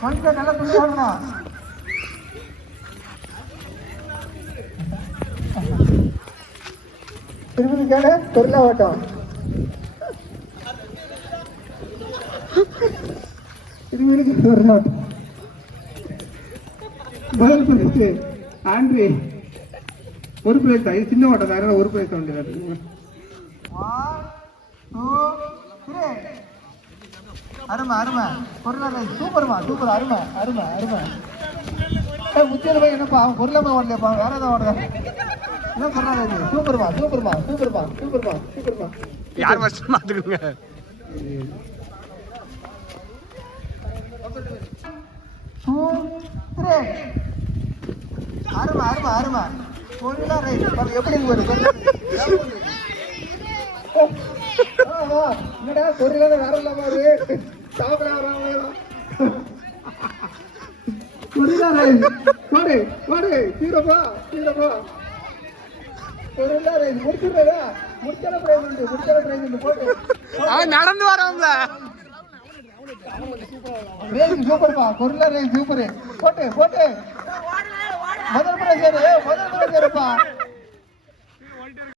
கொஞ்சம் நல்லா துணி வாங்கணும். திருப்பதி கேளு பொருளா ஓட்டம். திருப்பதிக்கு பொருளா ஓட்டம். முதல் பரிசு ஆண்ட்ரி ஒரு பிளேஸ். இது சின்ன ஓட்டம் வேற ஒரு பிளேஸ் வேண்டியது. அருமை அருமை பொருளாதார சூப்பர்மா சூப்பர் அருமை அருமை அருமை. முத்தியல் போய் என்னப்பா அவன் பொருளாம ஓடலையாப்பா வேற ஏதாவது ஓடுறேன். என்ன பொருளாதார சூப்பர்மா சூப்பர்மா சூப்பர்மா சூப்பர்மா சூப்பர்மா. யார் வருஷம் பார்த்துக்குங்க. அருமை அருமை அருமை பொருளா ரைட் எப்படி வரும் என்னடா பொருளாத வேற இல்லாம சாப்பிட பொருளா ரைட் போடு போடு சீரப்பா சீரப்பா பொருளா ரைட் முடிச்சுடுறா முடிச்சல பிரைஸ் உண்டு முடிச்சல பிரைஸ் உண்டு போடு. அவன் நடந்து வரான்ல. சூப்பர்ப்பா பொருளா ரைட் சூப்பர் போட்டு போட்டு முதல் பிரைஸ் முதல் பிரைஸ்